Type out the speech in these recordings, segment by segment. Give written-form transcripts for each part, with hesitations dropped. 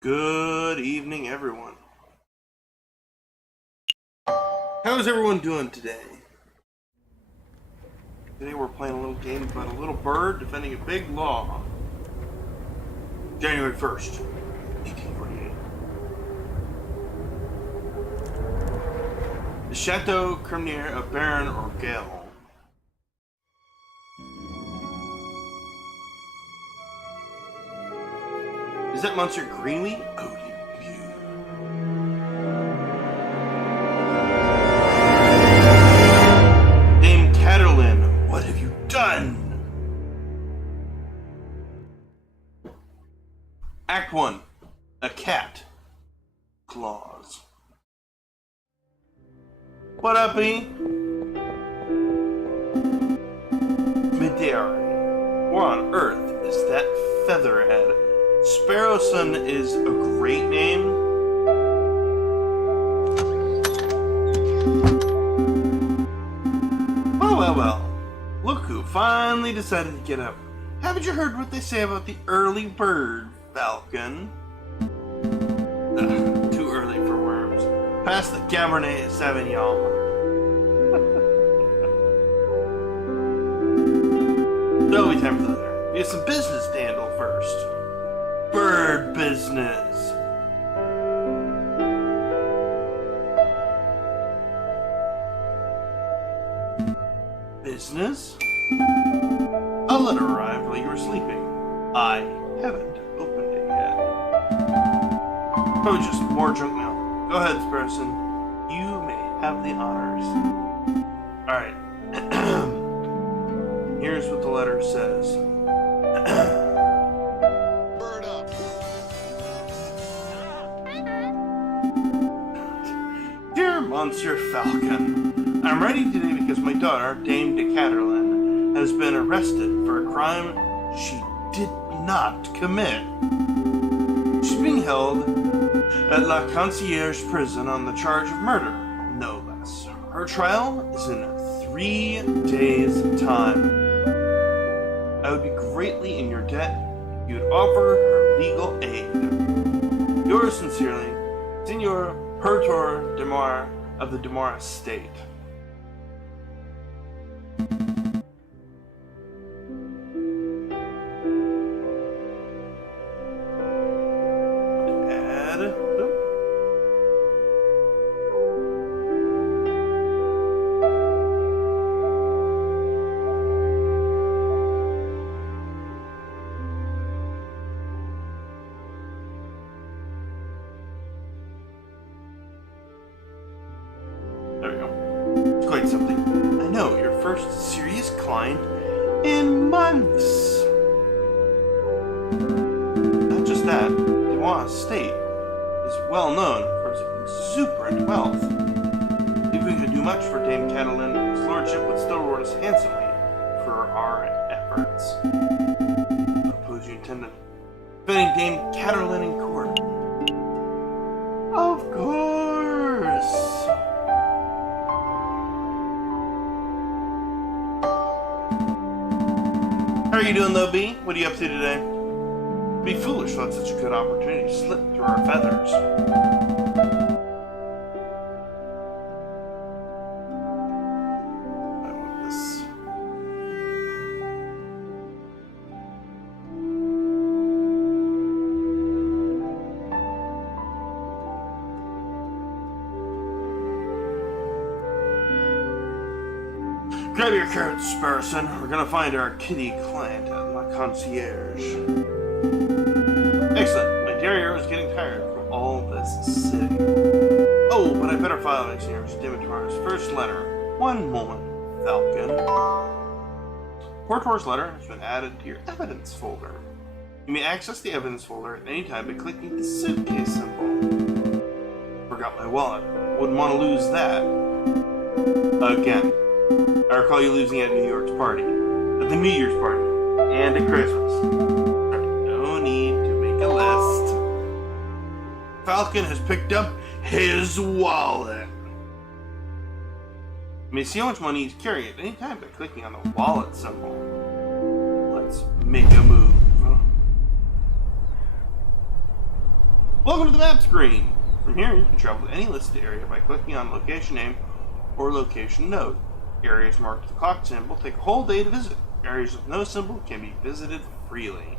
Good evening, everyone. How's everyone doing today? Today we're playing a little game about a little bird defending a big law. January 1st, 1848. The Chateau Cremier of Baron Orgel. Is that Monsieur Greenleaf? Oh, you beaut. Dame Catalin, what have you done? Act 1. A cat. Claws. What up, E? Midari. Where on earth is that featherhead? Sparrowson is a great name. Well. Look who finally decided to get up. Haven't you heard what they say about the early bird, Falcon? Ugh, too early for worms. Past the Cabernet Sauvignon. There'll be time for that. We have some business to handle first. Bird business. Business? A letter arrived while you were sleeping. I haven't opened it yet. Probably just more junk mail. Go ahead, Sparrowson. You may have the honors. Alright. Here's what the letter says. Monsieur Falcon, I'm writing today because my daughter, Dame de Catalin, has been arrested for a crime she did not commit. She's being held at La Concierge prison on the charge of murder, no less. Her trial is in 3 days' time. I would be greatly in your debt if you would offer her legal aid. Yours sincerely, Senor Hertor de Mar of the Demar estate. There we go. It's quite something. I know, your first serious client in months. Not just that, Demois Estate is well known for its exuberant wealth. If we could do much for Dame Catalin, his lordship would still reward us handsomely for our efforts. I suppose you intend on defending Dame Catalin in court. Of course! How are you doing though, B? What are you up to today? It'd be foolish to let such a good opportunity slip through our feathers. I want this. Grab your courage, Sparrowson. We're gonna find our kitty client at La Concierge. Excellent. My terrier is getting tired from all this sitting. Oh, but I better file Senor Dimitar's first letter. One moment, Falcon. Portor's letter has been added to your evidence folder. You may access the evidence folder at any time by clicking the suitcase symbol. Forgot my wallet. Wouldn't want to lose that. Again. I recall you losing at New Year's party, and at Christmas. No need to make a list. Falcon has picked up his wallet. You may see how much money he's carrying at any time by clicking on the wallet symbol. Let's make a move. Welcome to the map screen. From here, you can travel to any listed area by clicking on location name or location node. Areas marked with the clock symbol take a whole day to visit. Areas with no symbol can be visited freely.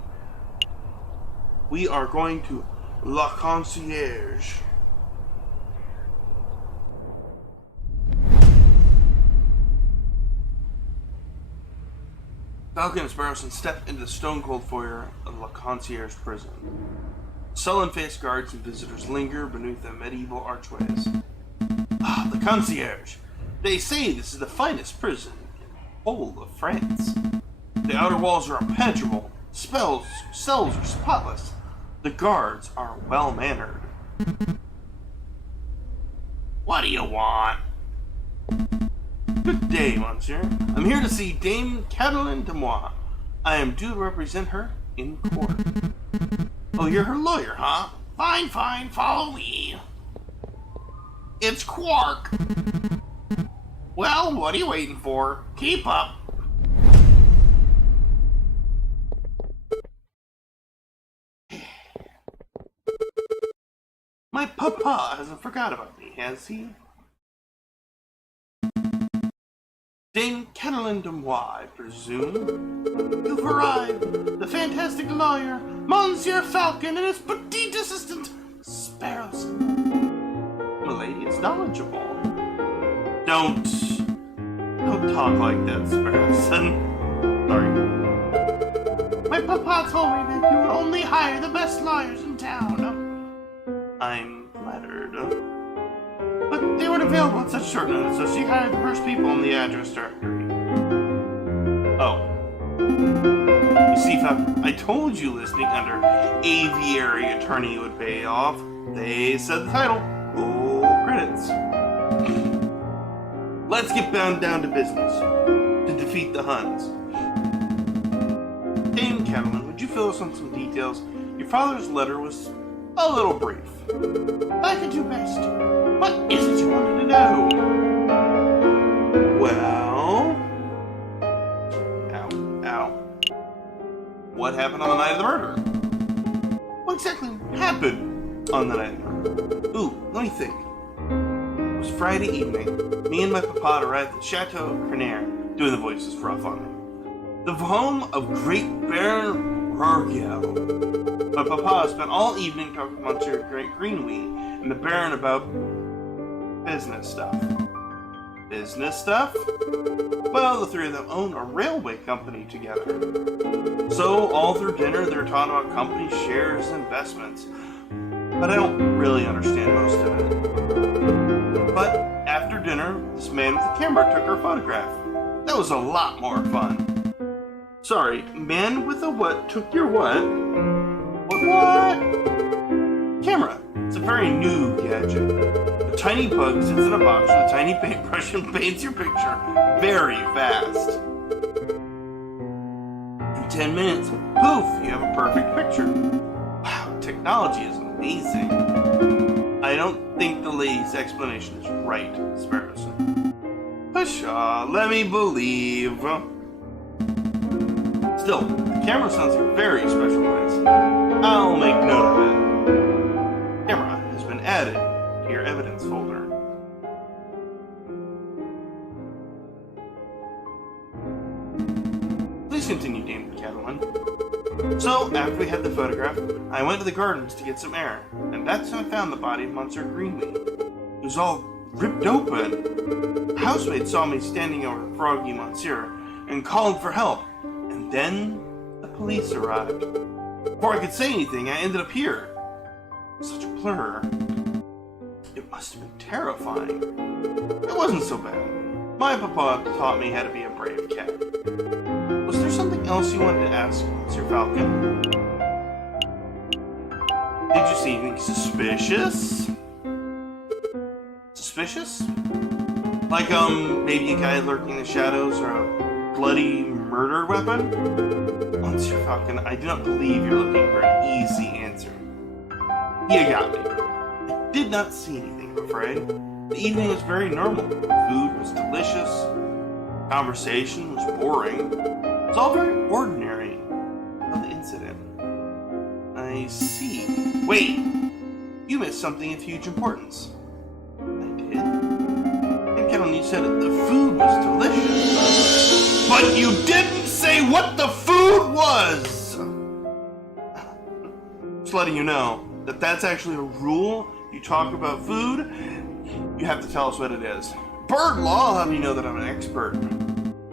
We are going to La Concierge. Falcon and Sparrowson step into the stone-cold foyer of La Concierge prison. Sullen-faced guards and visitors linger beneath the medieval archways. Ah, the Concierge! They say this is the finest prison in the whole of France. The outer walls are impenetrable, cells are spotless. The guards are well-mannered. What do you want? Good day, monsieur. I'm here to see Dame Cataline de Moi. I am due to represent her in court. Oh, you're her lawyer, huh? Fine, follow me. It's Quark. Well, what are you waiting for? Keep up. My papa hasn't forgot about me, has he? Dame Cataline de Moi, I presume. You've arrived. The fantastic lawyer, Monsieur Falcon, and his petite assistant, Sparrowson. Milady is knowledgeable. Don't talk like that, Sparrowson. Sorry. My papa told me that you would only hire the best lawyers in town. I'm flattered. But they weren't available at such short notice, so she hired the first people in the address directory. Oh. You see, Falcon, I told you listing under aviary attorney would pay off. They said the title. Oh, credits. Let's get down to business. To defeat the Huns. Dame Cataline, would you fill us on some details? Your father's letter was a little brief. I could do best. What is it you wanted to know? Well... Ow. What happened on the night of the murder? What exactly happened on the night of the murder? Ooh, let me think. It was Friday evening. Me and my papa arrived at Chateau Crenaire. Doing the voices rough on me. The home of great Baron Rorgiel. My papa spent all evening talking to Monsieur Greenwee and the Baron about business stuff. Business stuff? Well, the three of them own a railway company together. So, all through dinner, they're talking about company shares and investments. But I don't really understand most of it. But after dinner, this man with the camera took our photograph. That was a lot more fun. Sorry, man with a what took your what? What? Camera. It's a very new gadget. A tiny bug sits in a box with a tiny paintbrush and paints your picture very fast. In 10 minutes, poof, you have a perfect picture. Wow, technology is amazing. I don't think the lady's explanation is right, Sparrowson. Pshaw, let me believe. Still, the camera sounds like a very special place. I'll make note of it. Camera has been added to your evidence folder. Please continue, Dame Cataline. So, after we had the photograph, I went to the gardens to get some air, and that's when I found the body of Monsieur Greenwee. It was all ripped open. The housemaid saw me standing over the froggy Monsieur and called for help, and then the police arrived. Before I could say anything, I ended up here. Such a blur. It must have been terrifying. It wasn't so bad. My papa taught me how to be a brave cat. Was there something else you wanted to ask, Sir Falcon? Did you see anything suspicious? Suspicious? Like, maybe a guy lurking in the shadows or a bloody murder weapon? Monsieur Falcon, I do not believe you're looking for an easy answer. You got me. I did not see anything, I'm afraid. The evening was very normal. Food was delicious. Conversation was boring. It's all very ordinary of the incident. I see. Wait! you missed something of huge importance. I did? And Kettle, you said the food was delicious. But you didn't say what the food was! Just letting you know that that's actually a rule. You talk about food, you have to tell us what it is. Bird law, how do you know that I'm an expert?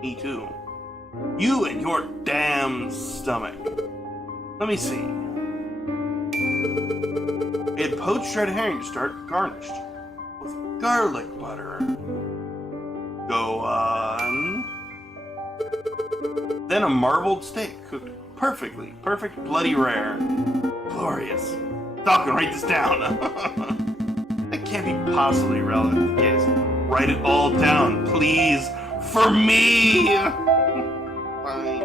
Me too. You and your damn stomach. Let me see. We had poached red herring to start, garnished with garlic butter. Go on. Then a marbled steak cooked perfectly. Perfect, bloody rare. Glorious. Stop and write this down. That can't be possibly relevant. Yes. Write it all down, please. For me! Fine.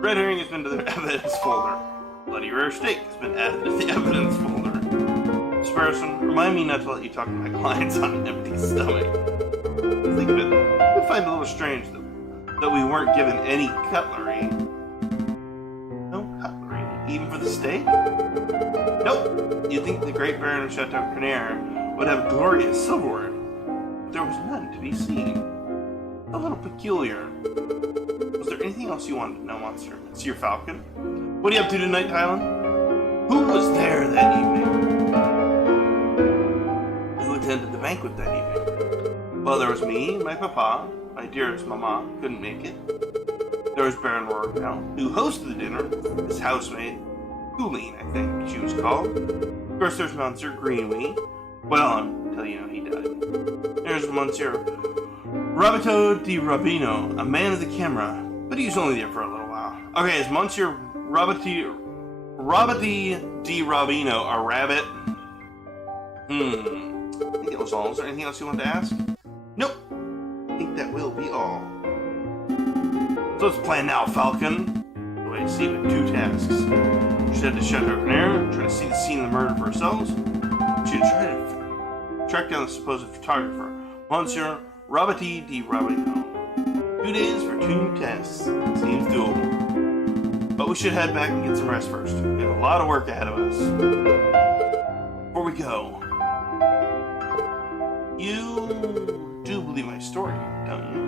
Red herring has been to the evidence folder. Bloody rare steak has been added to the evidence folder. This person, remind me not to let you talk to my clients on an empty stomach. Think of it. I find it a little strange that we weren't given any cutlery. No cutlery? Even for the steak? Nope. You'd think the great Baron of Chateau Carnier would have glorious silverware. But there was none to be seen. A little peculiar. Was there anything else you wanted to know, Monsieur Falcon? What are you up to tonight, Tylen? Who was there that evening? Who attended the banquet that evening? Well, there was me, my papa, my dearest mama couldn't make it. There was Baron Rorgau, who hosted the dinner, his housemaid, Colleen, I think she was called. Of course, there's Monsieur Greenwee. Well, until you know he died. There's Monsieur Roberto di Rabino, a man of the camera, but he was only there for a little while. Okay, is Monsieur Robati di Rabino a rabbit? I think that was all. Is there anything else you wanted to ask? Nope. I think that will be all. So let's plan now, Falcon. Wait, see, with 2 tasks. We should head to Chateau Carnier, try to see the scene of the murder for ourselves. We should try to track down the supposed photographer, Monsieur Robati di Rabino. 2 days for 2 tests. Seems doable. But we should head back and get some rest first. We have a lot of work ahead of us. Before we go, you do believe my story, don't you?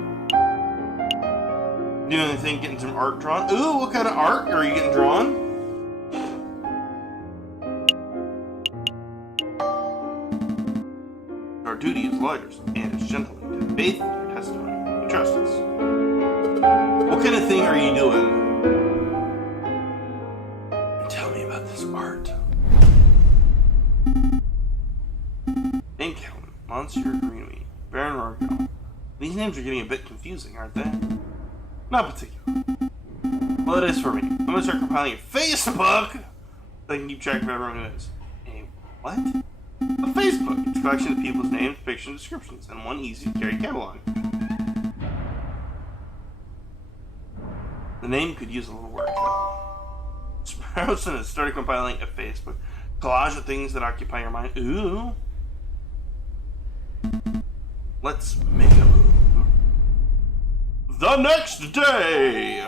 Do anything getting some art drawn? Ooh, what kind of art are you getting drawn? Our duty as lawyers and as gentlemen to have faith in your testimony. You trust us. What kind of thing are you doing? Tell me about this art. Name Calvin, Monsieur Greenwee, Baron Rorgau. These names are getting a bit confusing, aren't they? Not particularly. Well, it is for me. I'm gonna start compiling a Facebook so I can keep track of everyone who is. A what? A Facebook. It's a collection of people's names, pictures, and descriptions, and one easy-to-carry catalog. The name could use a little work, though. Sparrowson has started compiling a Facebook collage of things that occupy your mind. Ooh. Let's make a move. The next day!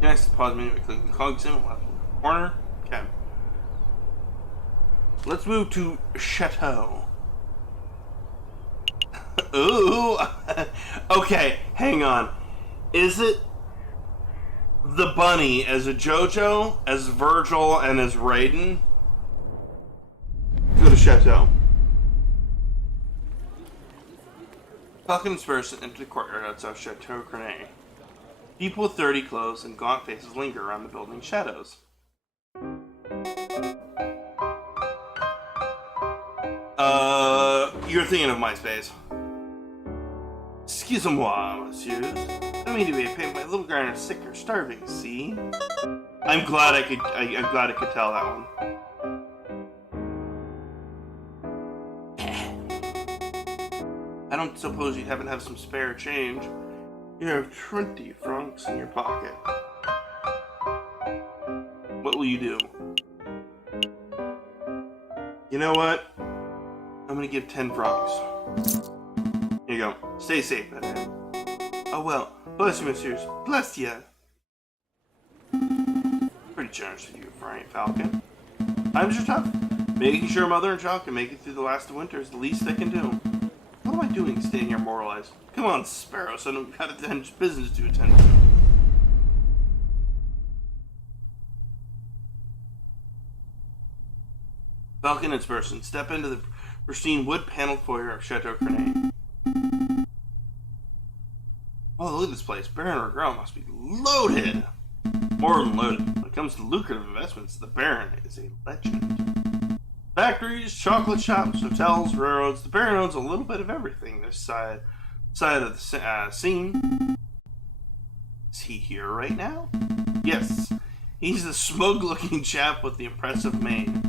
Next, pause menu by clicking the cog symbol left corner. Okay. Let's move to Chateau. Ooh! Okay, hang on. Is it the bunny as a JoJo, as Virgil, and as Raiden? Go to Chateau. Falcon and Sparrowson enter the courtyard outside Chateau Carnier. People with dirty clothes and gaunt faces linger around the building's shadows. You're thinking of MySpace. Excusez-moi, messieurs. I don't mean to be a pain, my little Garner's sick or starving, see? I'm glad I could tell that one. I don't suppose you happen to have some spare change. You have 20 francs in your pocket. What will you do? You know what? I'm gonna give 10 francs. Here you go. Stay safe, madame. Oh well. Bless you, messieurs. Bless you. generous with you, Frank Falcon. Times are tough. Making sure Mother and child can make it through the last of winter is the least they can do. What am I doing staying here moralized? Come on, Sparrow, so I've got business to attend to. Falcon and Spurson step into the pristine wood-paneled foyer of Chateau Crane. Oh, look at this place. Baron Regrel must be loaded. More than loaded. When it comes to lucrative investments, the Baron is a legend. Factories, chocolate shops, hotels, railroads. The Baron owns a little bit of everything this side of the scene. Is he here right now? Yes. He's the smug-looking chap with the impressive mane.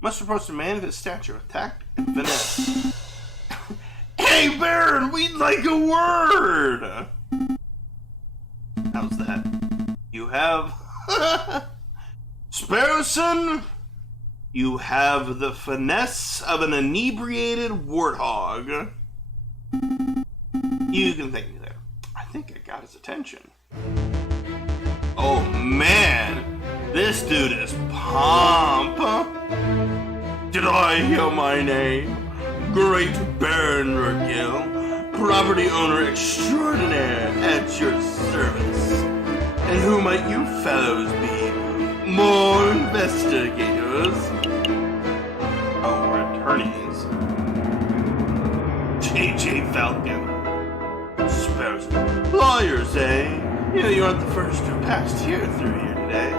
Must approach a man of his stature with tact and finesse. Hey, Baron, we'd like a word! How's that? You have... Sparrowson, you have the finesse of an inebriated warthog. You can thank me there. I think I got his attention. Oh, man! This dude is pomp! Did I hear my name? Great Baron Regrel, property owner extraordinaire at your service. And who might you fellows be? More investigators? Oh, we're attorneys. J.J. Falcon. Sparrows. Lawyers, eh? You know you aren't the first who passed here through here today.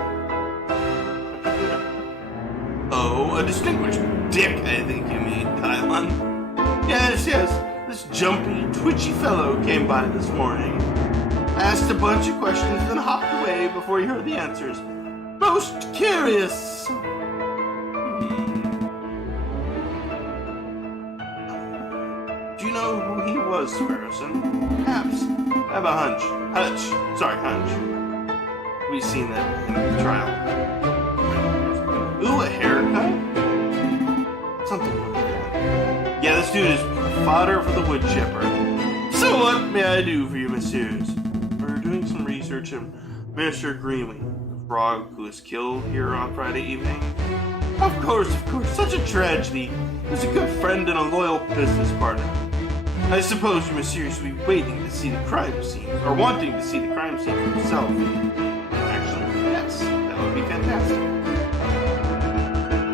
Oh, a distinguished dick, I think you mean, Kylan. Yes, this jumpy, twitchy fellow came by this morning. Asked a bunch of questions, then hopped away before he heard the answers. Most curious. Do you know who he was, Sparrowson? Perhaps. I have a hunch. Hunch. We've seen that in the trial. Ooh, a haircut? Something like that. Yeah, this dude is fodder for the wood chipper. So what may I do for you, messieurs? We're doing some research on Minister Greenlee, the frog who was killed here on Friday evening. Of course, such a tragedy. He was a good friend and a loyal business partner. I suppose you messieurs will be waiting to see the crime scene, or wanting to see the crime scene for yourself. Actually, yes, that would be fantastic.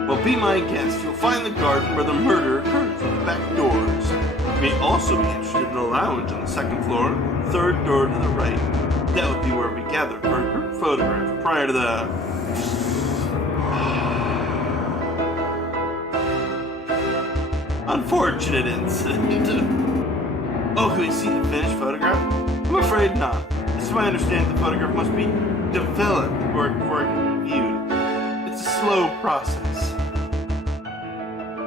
Well, be my guest. You'll find the garden where the murder occurs with the back doors. You may also be interested in a lounge on the second floor, third door to the right. That would be where we gathered for a group photograph prior to the... unfortunate incident. Oh, can we see the finished photograph? I'm afraid not. This is my understanding the photograph must be developed before it can be viewed. It's a slow process.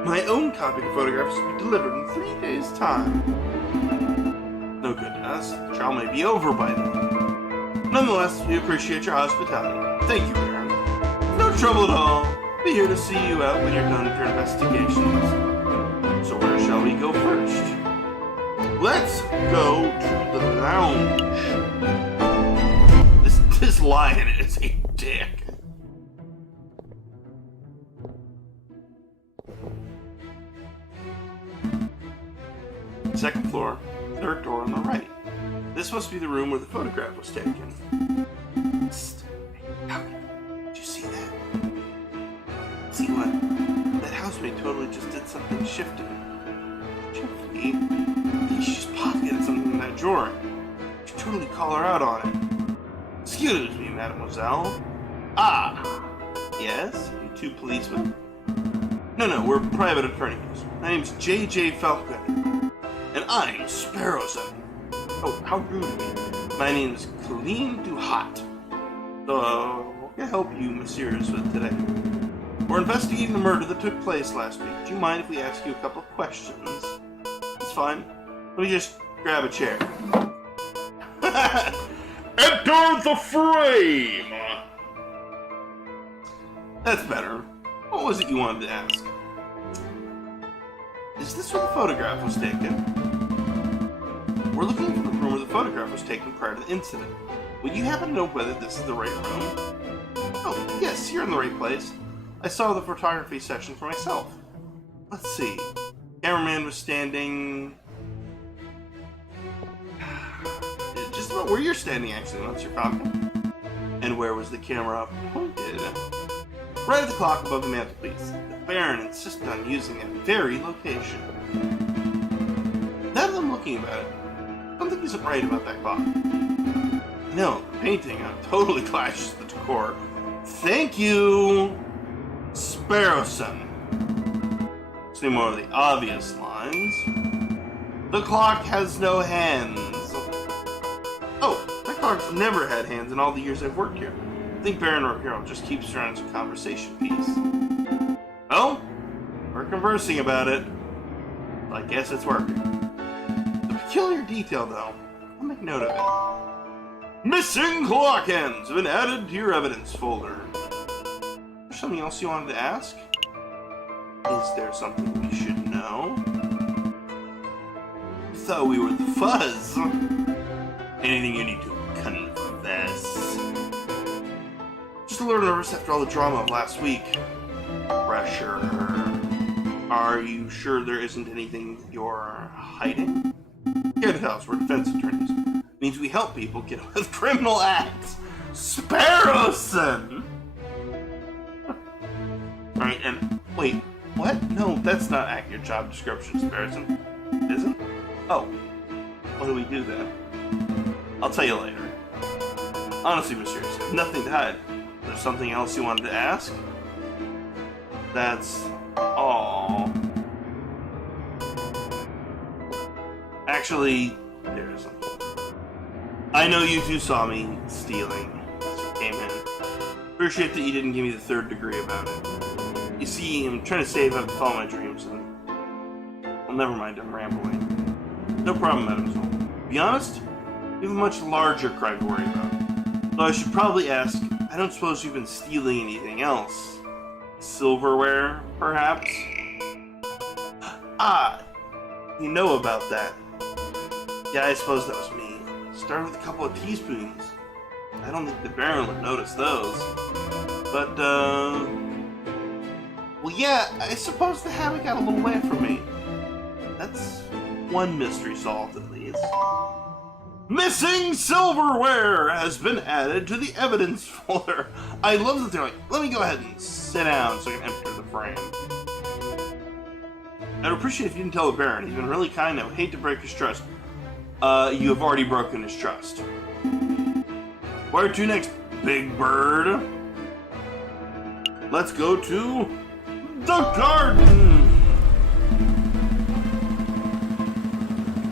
My own copy of the photographs will be delivered in 3 days' time. No good to us. The trial may be over by then. Nonetheless, we appreciate your hospitality. Thank you, Baron. No trouble at all. Be here to see you out when you're done with your investigations. So where shall we go first? Let's go to the lounge. This lion is a dick. Second floor, third door on the right. This must be the room where the photograph was taken. Psst. Did you see that? See what? That housemaid totally just did something shifty. Shifty? I think she just pocketed something in that drawer. You should totally call her out on it. Excuse me, mademoiselle. Ah. Yes? You two policemen? No, we're private attorneys. My name's J.J. Falcon. And I'm Sparrowson. Oh, how rude of me. My name's Colleen Duhat. So, what can I help you, messieurs, with today? We're investigating the murder that took place last week. Do you mind if we ask you a couple of questions? It's fine. Let me just grab a chair. Enter the frame! That's better. What was it you wanted to ask? Is this where the photograph was taken? We're looking for the room where the photograph was taken prior to the incident. Would you happen to know whether this is the right room? Oh, yes, you're in the right place. I saw the photography section for myself. Let's see. Cameraman was standing... just about where you're standing, actually, once you're Falcon. And where was the camera pointed? Right at the clock above the mantelpiece. The Baron insisted on using that very location. Now that I'm looking at it, I don't think he's right about that clock. No, the painting totally clashes with the decor. Thank you, Sparrowson. Say more of the obvious lines. The clock has no hands. Oh, that clock's never had hands in all the years I've worked here. I think Baron Rohirrim just keeps around as a conversation piece. Oh, we're conversing about it. I guess it's working. The peculiar detail, though, I'll make note of it. Missing clock hands have been added to your evidence folder. Is there something else you wanted to ask? Is there something we should know? I thought we were the Fuzz. Anything you need to confess? Just a little nervous after all the drama of last week. Pressure. Are you sure there isn't anything you're hiding? Here to tell us, we're defense attorneys. It means we help people get away with criminal acts. Sparrowson! Alright, and wait, what? No, that's not accurate job description, Sparrowson. Isn't? Oh. What do we do then? I'll tell you later. Honestly, Mr. Harris, I have nothing to hide. Is there something else you wanted to ask? That's all. Actually, there isn't. I know you two saw me stealing as you came in. Appreciate that you didn't give me the third degree about it. You see, I'm trying to save up to follow my dreams, and... well, never mind, I'm rambling. No problem, mademoiselle. To be honest, we have a much larger crime to worry about. Though I should probably ask, I don't suppose you've been stealing anything else? Silverware, perhaps? Ah, you know about that. Yeah, I suppose that was me. Started with a couple of teaspoons. I don't think the Baron would notice those. But, well, yeah, I suppose the habit got a little away from me. That's one mystery solved, at least. Missing silverware has been added to the evidence folder. I love that they're like, let me go ahead and sit down so I can enter the frame. I'd appreciate if you didn't tell the Baron. He's been really kind. I would hate to break his trust. You have already broken his trust. Where to next, Big Bird? Let's go to the garden!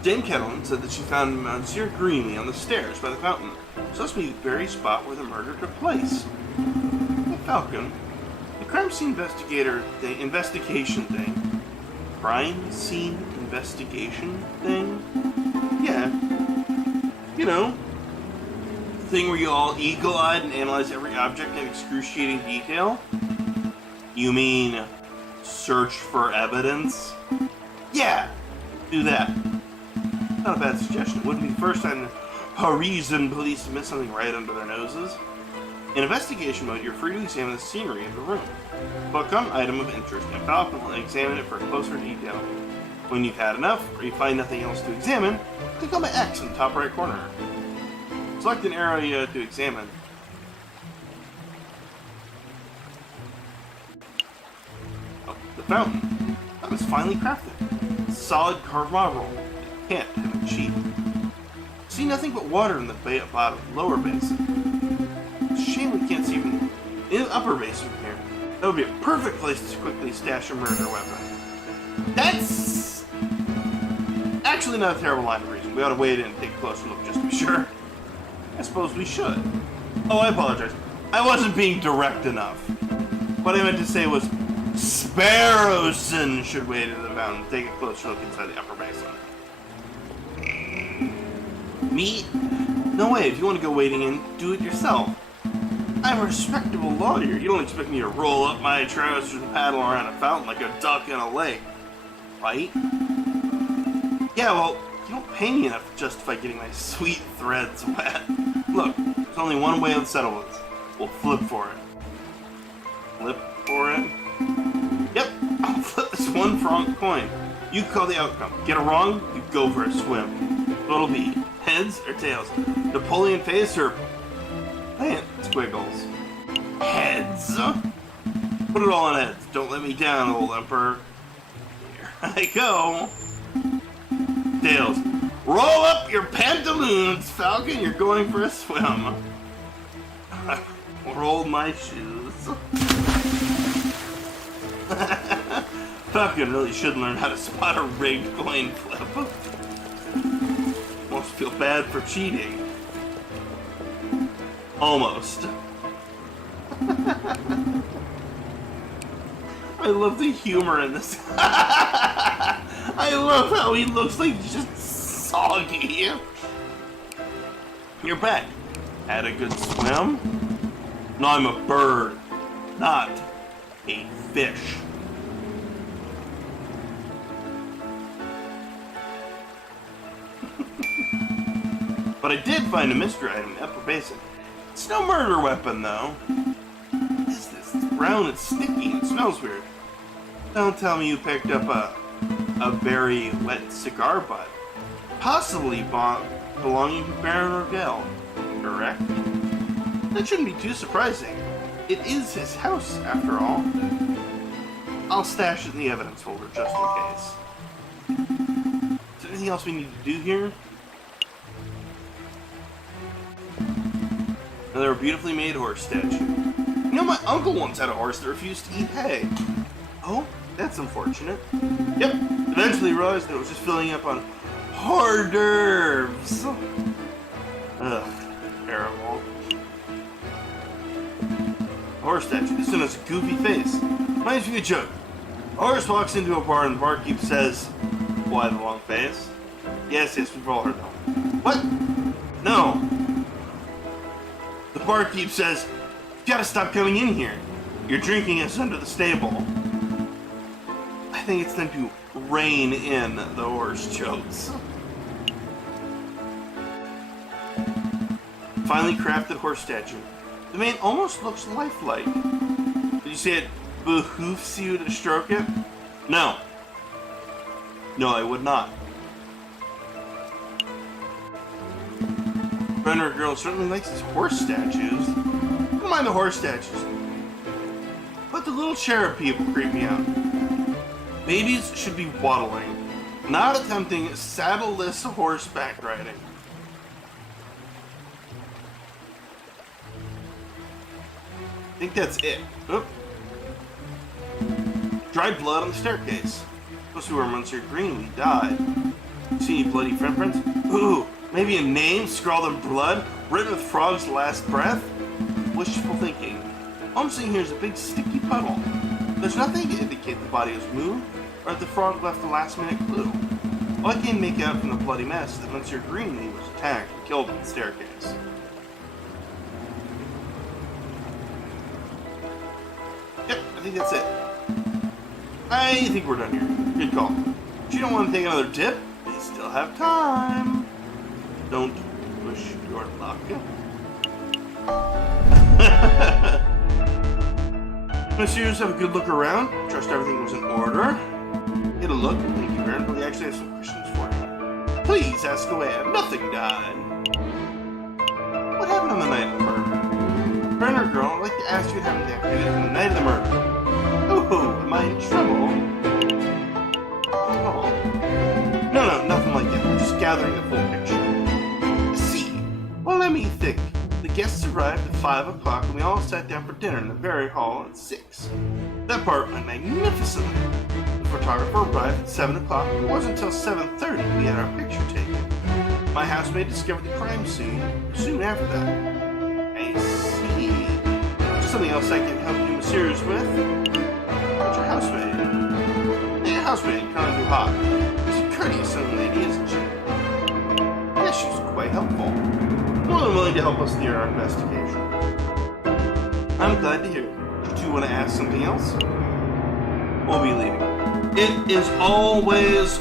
Dame Kettleman said that she found Monsieur Greeny on the stairs by the fountain. So this must be the very spot where the murder took place. Hey, Falcon, the crime scene investigation thing. Crime scene investigation thing? Yeah. You know, the thing where you all eagle-eyed and analyze every object in excruciating detail? You mean search for evidence? Yeah, do that. Not a bad suggestion. It wouldn't be the first time the Parisian police miss something right under their noses. In investigation mode, you're free to examine the scenery of the room. Click on item of interest, and Falcon will examine it for closer detail. When you've had enough, or you find nothing else to examine, click on the X in the top right corner. Select an area to examine. Oh, the fountain. That was finely crafted. Solid carved marble. Can't have it cheap. See nothing but water in the bottom lower basin. It's a shame we can't see even in the upper basin from here. That would be a perfect place to quickly stash a murder weapon. That's actually not a terrible line of reason. We ought to wait in and take a closer look just to be sure. I suppose we should. Oh, I apologize. I wasn't being direct enough. What I meant to say was Sparrowson should wait in the mountain and take a closer look inside the upper basin. Me? No way. If you want to go wading in, do it yourself. I'm a respectable lawyer. You don't expect me to roll up my trousers and paddle around a fountain like a duck in a lake, right? Yeah, well, you don't pay me enough to justify getting my sweet threads wet. Look, there's only one way to settle this. We'll flip for it. flip for it? Yep, I'll flip this one frog coin. You call the outcome. Get it wrong, you go for a swim. What'll be? Heads or tails? Napoleon face or plant squiggles? Heads. Put it all on heads. Don't let me down, old emperor. Here I go. Tails. Roll up your pantaloons, Falcon. You're going for a swim. Roll my shoes. Falcon really should learn how to spot a rigged coin flip. Almost feel bad for cheating. Almost. I love the humor in this. I love how he looks like he's just soggy. You're back. Had a good swim? No, I'm a bird, not a fish. But I did find a mystery item in the upper basin. It's no murder weapon, though. What is this? It's brown, it's sticky, and it smells weird. Don't tell me you picked up a very wet cigar butt. Possibly belonging to Baron Rodell, correct? That shouldn't be too surprising. It is his house, after all. I'll stash it in the evidence folder just in case. Is there anything else we need to do here? Another beautifully made horse statue. You know, my uncle once had a horse that refused to eat hay. Oh, that's unfortunate. Yep, eventually realized that it was just filling up on hors d'oeuvres. Ugh, terrible. A horse statue. This one has a goofy face. Reminds me of a joke. A horse walks into a bar and the barkeep says, "Why the long face?" Yes, we've all heard that. What? No. The barkeep says, "You gotta stop coming in here. You're drinking us under the stable." I think it's time to rein in the horse jokes. Finally crafted horse statue. The mane almost looks lifelike. Did you say it behooves you to stroke it? No. No, I would not. Brenner girl certainly likes his horse statues. I don't mind the horse statues. But the little cherub people creep me out. Babies should be waddling, not attempting saddle-less horseback riding. I think that's it. Oop. Dried blood on the staircase. Supposed to be where Monsieur Greenlee died. See any bloody footprints? Ooh, maybe a name scrawled in blood, written with Frog's last breath? Wishful thinking. All I'm seeing here is a big sticky puddle. There's nothing to indicate the body was moved, or that the frog left a last-minute clue. All I can make out from the bloody mess is that Monsieur Greenlee was attacked and killed on the staircase. Yep, I think that's it. I think we're done here. Good call. If you don't want to take another dip, you still have time. Don't push your luck. Messieurs, have a good look around. Trust everything was in order. Get a look. Thank you, Baron. We actually have some questions for you. Please ask away. I have nothing to hide. What happened on the night of the murder? Brenner girl, I'd like to ask you what happened the activity on the night of the murder. Oh, am I in trouble? Oh. No, nothing like that. We're just gathering the full picture. See. Well, let me think. The guests arrived at 5 o'clock and we all sat down for dinner in the very hall at 6. That part went magnificently. The photographer arrived at 7 o'clock and it wasn't until 7:30 we had our picture taken. My housemaid discovered the crime scene soon after that. I see. Something else I can help you, messieurs, with? What's your housemaid? Hey, your housemaid, kind of hot. She's a courteous young lady, isn't she? Yes, she's quite helpful. More than willing to help us near our investigation. I'm glad to hear it. Do you want to ask something else? We'll be leaving. It is always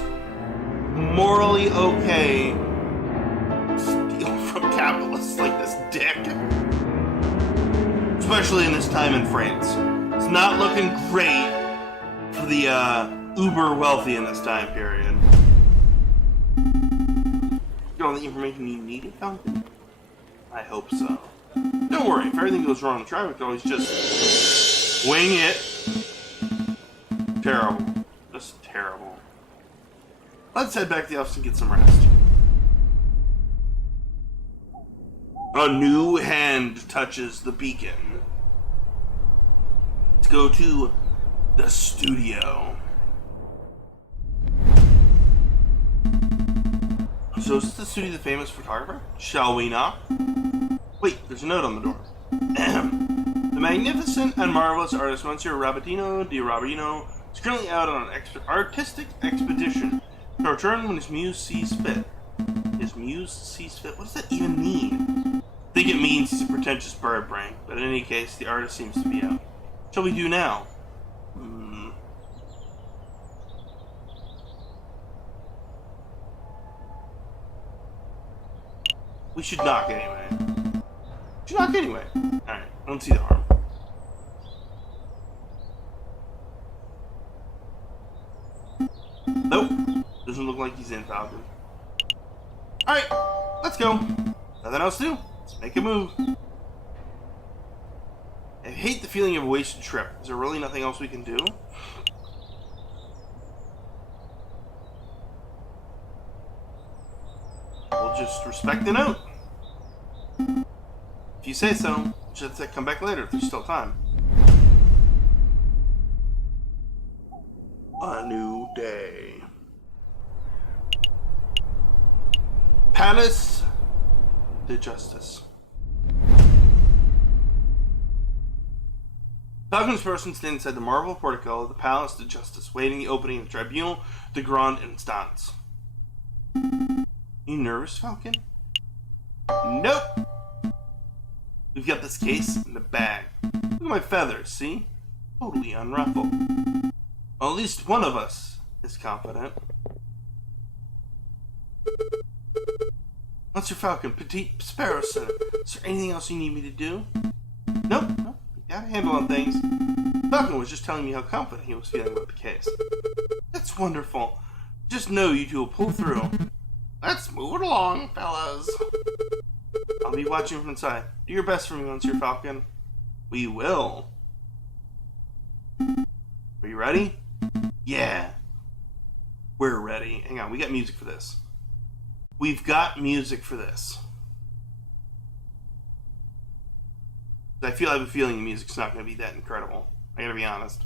morally okay to steal from capitalists like this dick. Especially in this time in France. It's not looking great for the uber wealthy in this time period. Get all the information you needed, Falcon? I hope so. Don't worry, if everything goes wrong in traffic, you always just wing it. Terrible. Just terrible. Let's head back to the office and get some rest. A new hand touches the beacon. Let's go to the studio. So is this the studio of the famous photographer? Shall we knock? Wait, there's a note on the door. The magnificent and marvelous artist Monsieur Robertino di Robertino is currently out on an artistic expedition to return when his muse sees fit. His muse sees fit? What does that even mean? I think it means he's a pretentious bird brain, but in any case, the artist seems to be out. What shall we do now? We should knock anyway. Alright, I don't see the harm. Nope. Doesn't look like he's in, Falcon. Alright, let's go. Nothing else to do. Let's make a move. I hate the feeling of a wasted trip. Is there really nothing else we can do? We'll just respect the note. If you say so, just come back later if there's still time. A new day. Palace de Justice. Falcon's person stands inside the marble portico of the Palace de Justice, waiting the opening of the Tribunal de Grande Instance. You nervous, Falcon? Nope! We've got this case in the bag. Look at my feathers, see? Totally unruffled. Well, at least one of us is confident. Monsieur Falcon, Petite Sparrow Center. Is there anything else you need me to do? Nope. Got a handle on things. Falcon was just telling me how confident he was feeling about the case. That's wonderful. Just know you two will pull through. Let's move it along, fellas. I'll be watching from inside. Do your best for me, Monsieur Falcon. We will. Are you ready? Yeah. We're ready. Hang on, we got music for this. We've got music for this. I have a feeling the music's not going to be that incredible. I gotta be honest.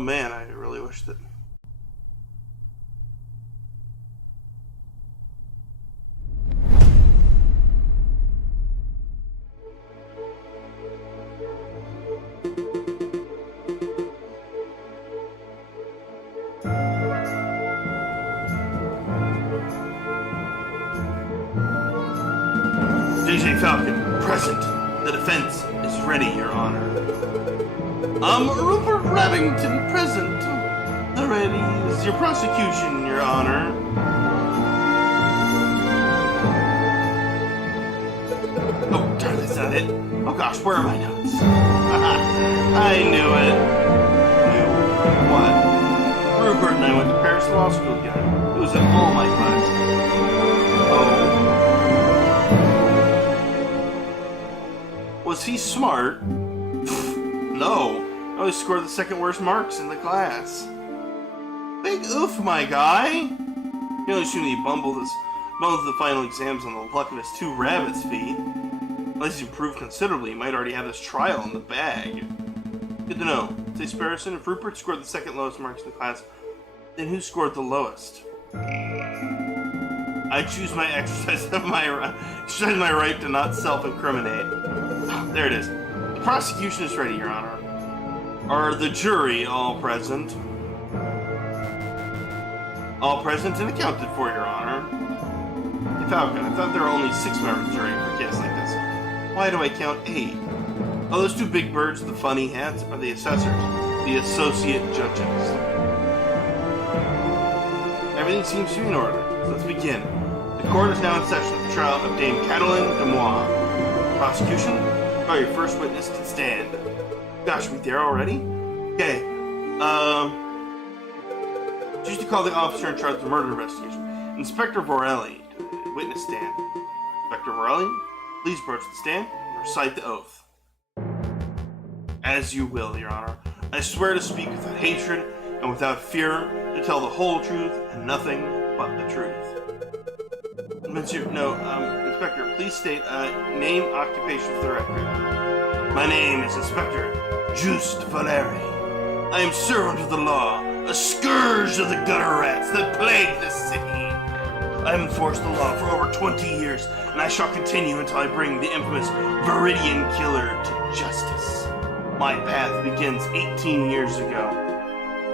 Man, I really wish that... J.J. Falcon, present. The defense is ready, Your Honor. Rupert Remington, present. The ready is your prosecution, Your Honor. Oh, darn, that's not it. Oh gosh, where are my notes? I knew it. Knew what? Rupert and I went to Paris Law School together. It was in all my classes. Oh. Was he smart? No. I always scored the second worst marks in the class. Big oof, my guy. You only assume he bumbled the final exams on the luck of his 2 rabbits' feet. Unless he's improved considerably, he might already have this trial in the bag. Good to know. Say, Sparrowson, if Rupert scored the second lowest marks in the class, then who scored the lowest? I choose my exercise my right to not self-incriminate. There it is. The prosecution is ready, Your Honor. Are the jury all present? All present and accounted for, Your Honor. Hey, Falcon, I thought there were only 6 members of the jury for a case like this. Why do I count 8? Oh, those two big birds with the funny hats are the assessors, the associate judges. Everything seems to be in order, so let's begin. The court is now in session for the trial of Dame Catalin de Moix. Prosecution, call your first witness to the stand. Gosh, are we there already? Okay, just to call the officer in charge of the murder investigation, Inspector Vorelli, to the witness stand. Inspector Vorelli, please approach the stand and recite the oath. As you will, Your Honor. I swear to speak without hatred and without fear, to tell the whole truth and nothing but the truth. Monsieur, no, Inspector, please state name, occupation for the record. My name is Inspector Juste Valeri. I am servant of the law, a scourge of the gutter rats that plague this city. I have enforced the law for over 20 years, and I shall continue until I bring the infamous Viridian Killer to justice. My path begins 18 years ago.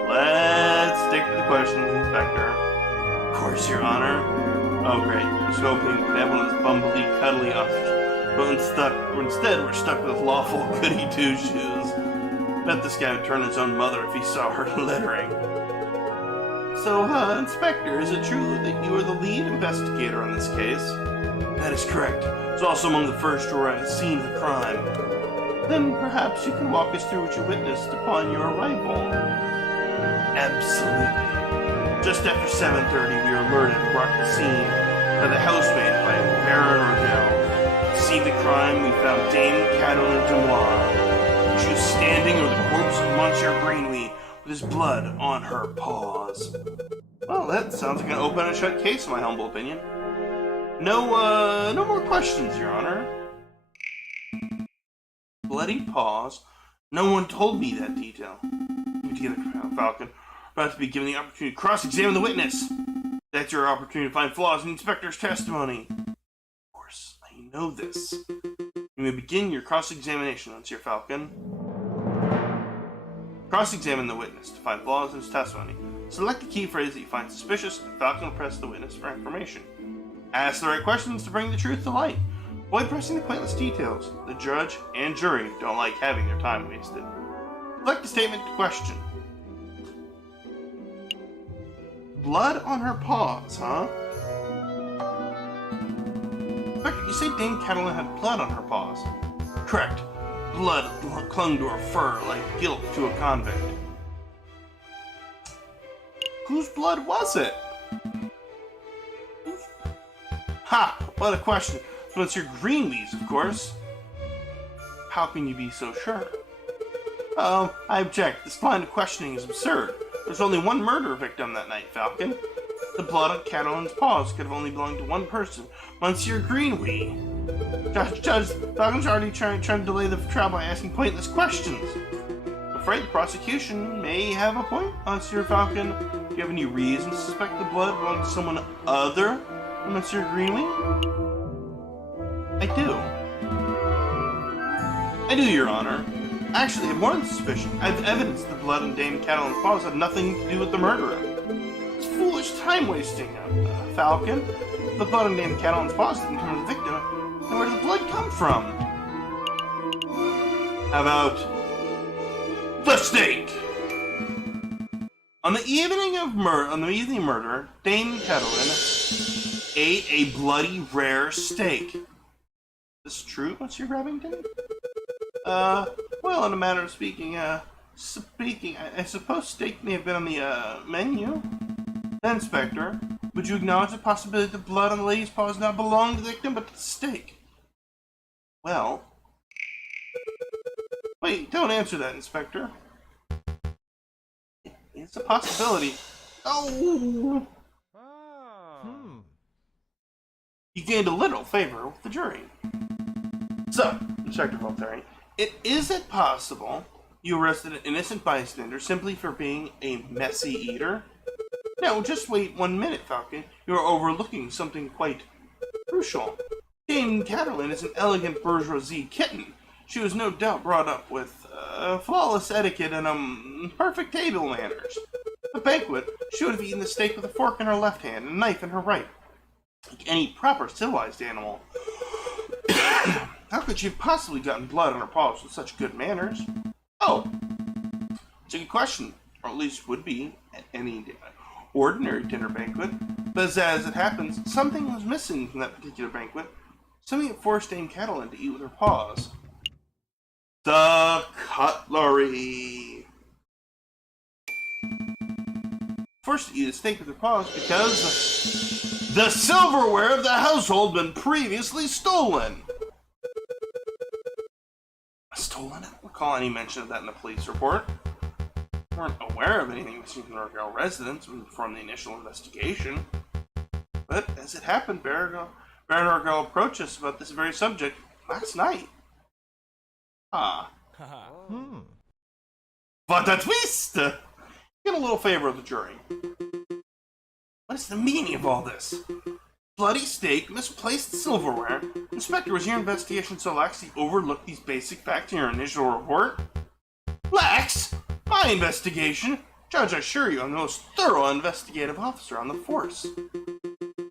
Let's stick to the questions, Inspector. Of course, Your Honor. Oh, great. I was hoping we could have one of those bumbly, cuddly officers, but instead we're stuck with lawful goody-two-shoes. Bet this guy would turn his own mother if he saw her littering. So, Inspector, is it true that you are the lead investigator on this case? That is correct. I was also among the first to arrive at the scene of the crime. Then perhaps you can walk us through what you witnessed upon your arrival. Absolutely. Just after 7:30, we were alerted and brought to the scene by the housemaid by Baron Ordell. To see the crime, we found Dame Catalin de Moix. She was standing over the corpse of Monsieur Greenway with his blood on her paws. Well, that sounds like an open and shut case, in my humble opinion. No more questions, Your Honor. Bloody paws? No one told me that detail. Keep it together, Falcon. We're about to be given the opportunity to cross-examine the witness. That's your opportunity to find flaws in the inspector's testimony. Of course, I know this. You may begin your cross-examination, Monsieur Falcon. Cross-examine the witness to find flaws in his testimony. Select the key phrase that you find suspicious, and Falcon will press the witness for information. Ask the right questions to bring the truth to light. Avoid pressing the pointless details. The judge and jury don't like having their time wasted. Select the statement to question. Blood on her paws, huh? You say Dame Catalin had blood on her paws. Correct. Blood clung to her fur like guilt to a convict. Whose blood was it? Ha! What a question. So it's your Greenlees, of course. How can you be so sure? I object. This line of questioning is absurd. There's only one murder victim that night, Falcon. The blood on Catalin's paws could have only belonged to one person, Monsieur Greenway. Judge, Falcon's already trying to delay the trial by asking pointless questions. I'm afraid the prosecution may have a point, Monsieur Falcon. Do you have any reason to suspect the blood belonged to someone other than Monsieur Greenway? I do, Your Honor. Actually, I have more than suspicion. I have evidence that the blood on Dame Catalin's paws had nothing to do with the murderer. It's foolish time-wasting, Falcon. The blood on Dame Catalin's paws didn't come from the victim. And where did the blood come from? How about the stake? On the evening of murder, Dame Catalin ate a bloody rare steak. Is this true, Monsieur Remington? Well, in a manner of speaking, I suppose steak may have been on the, menu. Then, Inspector, would you acknowledge the possibility that the blood on the lady's paws not belonged to the victim, but to the steak? Well... Wait, don't answer that, Inspector. It's a possibility. Oh! You gained a little favor with the jury. So, Inspector Valteri, is it possible you arrested an innocent bystander simply for being a messy eater? No, just wait 1 minute, Falcon. You're overlooking something quite crucial. Dame Catalin is an elegant bourgeoisie kitten. She was no doubt brought up with flawless etiquette and perfect table manners. At the banquet, she would have eaten the steak with a fork in her left hand and a knife in her right, like any proper civilized animal. How could she have possibly gotten blood on her paws with such good manners? Oh, it's a good question, or at least would be at any ordinary dinner banquet. But as it happens, something was missing from that particular banquet. Something that forced Dame Catelyn to eat with her paws. The cutlery. Forced to eat a steak with her paws because the silverware of the household had been previously stolen. Stolen? I don't recall any mention of that in the police report. We weren't aware of anything missing from the Norgale residence from the initial investigation. But as it happened, Baron Norgale approached us about this very subject last night. What a twist! Get a little favor of the jury. What is the meaning of all this? Bloody steak, misplaced silverware. Inspector, was your investigation so lax you overlooked these basic facts in your initial report? Lax? My investigation? Judge, I assure you I'm the most thorough investigative officer on the force.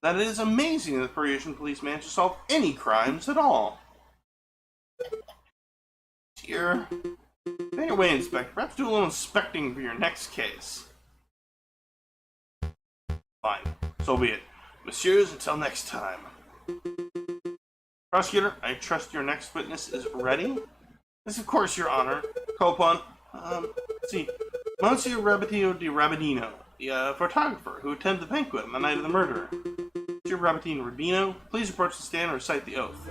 That it is amazing that the Parisian police managed to solve any crimes at all. Dear. Take it away, Inspector. Perhaps do a little inspecting for your next case. Fine. So be it. Messieurs, until next time. Prosecutor, I trust your next witness is ready? Yes, of course, Your Honor. Call upon, let's see, Monsieur Rabatino di Rabadino, the photographer who attended the banquet on the night of the murder. Monsieur Rabatino Rabino, please approach the stand and recite the oath.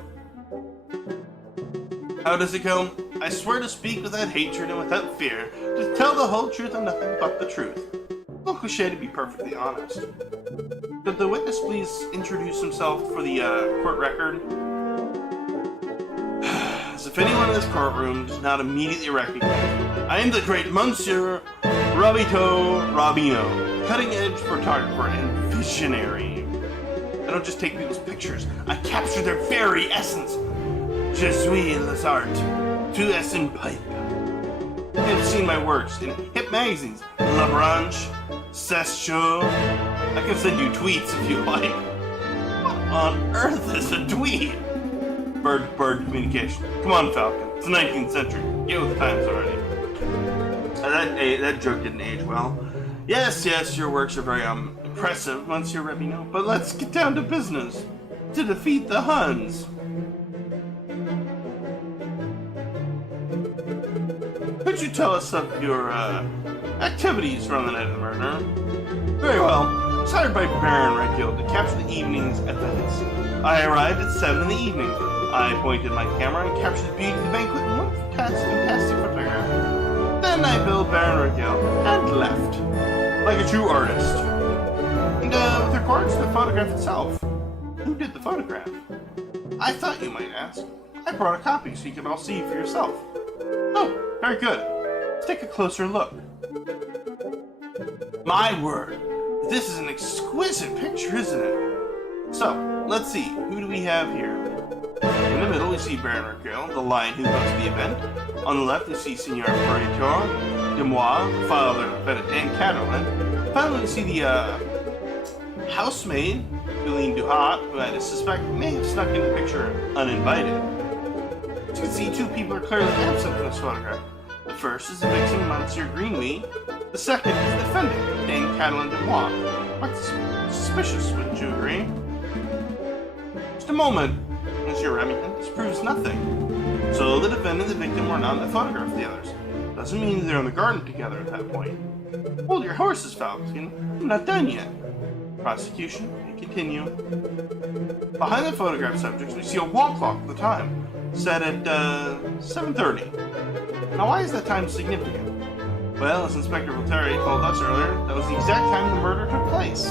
How does it go? I swear to speak without hatred and without fear, to tell the whole truth and nothing but the truth. A little cliche to be perfectly honest. Could the witness please introduce himself for the court record? As if anyone in this courtroom does not immediately recognize me, I am the great Monsieur Rabino, cutting-edge photographer and visionary. I don't just take people's pictures, I capture their very essence. Je suis les arts, tout est in pipe. You have seen my works in hip magazines, La Branche, C'est Chaud. I can send you tweets if you like. What on earth is a tweet? Bird communication. Come on, Falcon. It's the 19th century. Get with the times already. That joke didn't age well. Yes, your works are very impressive, Monsieur Rabino, but let's get down to business. To defeat the Huns. Could you tell us of your activities around the night of the murder? Very well. I was hired by Baron Redgill to capture the evening's events. I arrived at 7 in the evening. I pointed my camera and captured the beauty of the banquet in one fantastic photograph. Then I billed Baron Redgill and left, like a true artist. And with regards to the photograph itself, who did the photograph? I thought you might ask. I brought a copy so you can all see for yourself. Oh, very good. Let's take a closer look. My word, this is an exquisite picture, isn't it? So, let's see, who do we have here? In the middle, we see Baron Redgill, the lion who hosts the event. On the left, we see Signor Peritor, Demois, father of Dame Catelyn. Finally, we see the housemaid, Eileen Duhat, who I suspect may have snuck into the picture uninvited. As you can see, two people are clearly absent from this photograph. The first is the victim, Monsieur Greenwee. The second is the defendant, Dame Catelyn Demois. Quite suspicious, wouldn't you agree? Just a moment, Monsieur Remington. This proves nothing. So the defendant and the victim were not in the photograph of the others. Doesn't mean they're in the garden together at that point. Hold your horses, Falcon. I'm not done yet. Prosecution, we continue. Behind the photograph subjects, we see a wall clock at the time, set at 7:30. Now, why is that time significant? Well, as Inspector Voltaire told us earlier, that was the exact time the murder took place.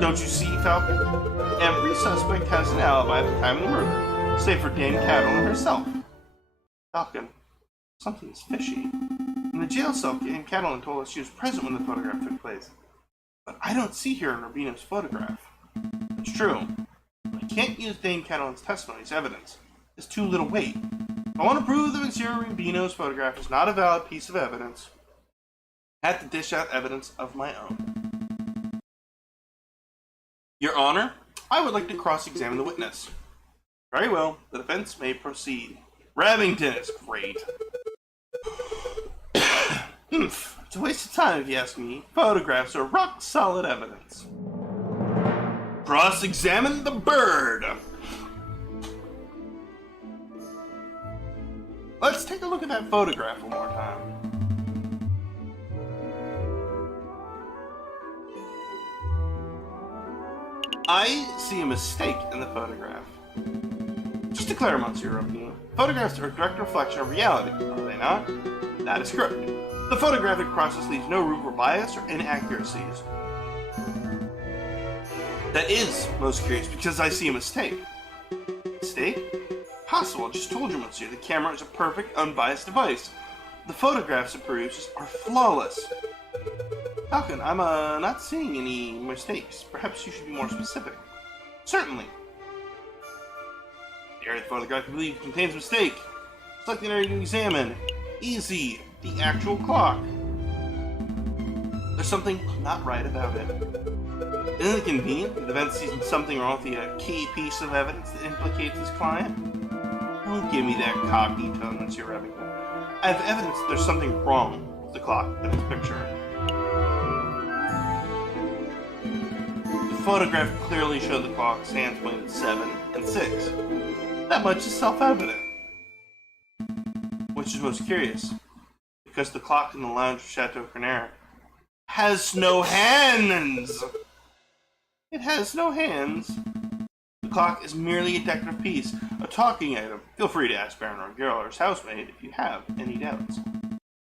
Don't you see, Falcon? Every suspect has an alibi at the time of the murder, save for Dame Catelyn herself. Falcon, something is fishy. In the jail cell, Dame Catelyn told us she was present when the photograph took place. But I don't see her in Rubino's photograph. It's true. I can't use Dame Catelyn's testimony as evidence. There's too little weight. I want to prove that Monsieur Rubino's photograph is not a valid piece of evidence. I have to dish out evidence of my own. Your Honor, I would like to cross-examine the witness. Very well, the defense may proceed. Remington is great. It's a waste of time if you ask me. Photographs are rock-solid evidence. Cross-examine the bird. Let's take a look at that photograph one more time. I see a mistake in the photograph. Just to clarify, Monsieur Robin, photographs are a direct reflection of reality, are they not? That is correct. The photographic process leaves no room for bias or inaccuracies. That is most curious because I see a mistake. Mistake? Possible, I just told you, Monsieur. The camera is a perfect, unbiased device. The photographs it produces are flawless. Falcon, I'm not seeing any mistakes. Perhaps you should be more specific. Certainly. The area of the photograph I believe contains a mistake. Select the area to examine. Easy. The actual clock. There's something not right about it. Isn't it convenient that the event sees something wrong with the key piece of evidence that implicates his client? Don't give me that cocky tone, Monsieur Remington. I have evidence that there's something wrong with the clock in this picture. The photograph clearly showed the clock's hands pointing at 7 and 6. That much is self-evident. Which is most curious, because the clock in the lounge of Chateau Carnère has no hands! It has no hands. The clock is merely a decorative piece, a talking item. Feel free to ask Baron Rongero or his housemaid if you have any doubts.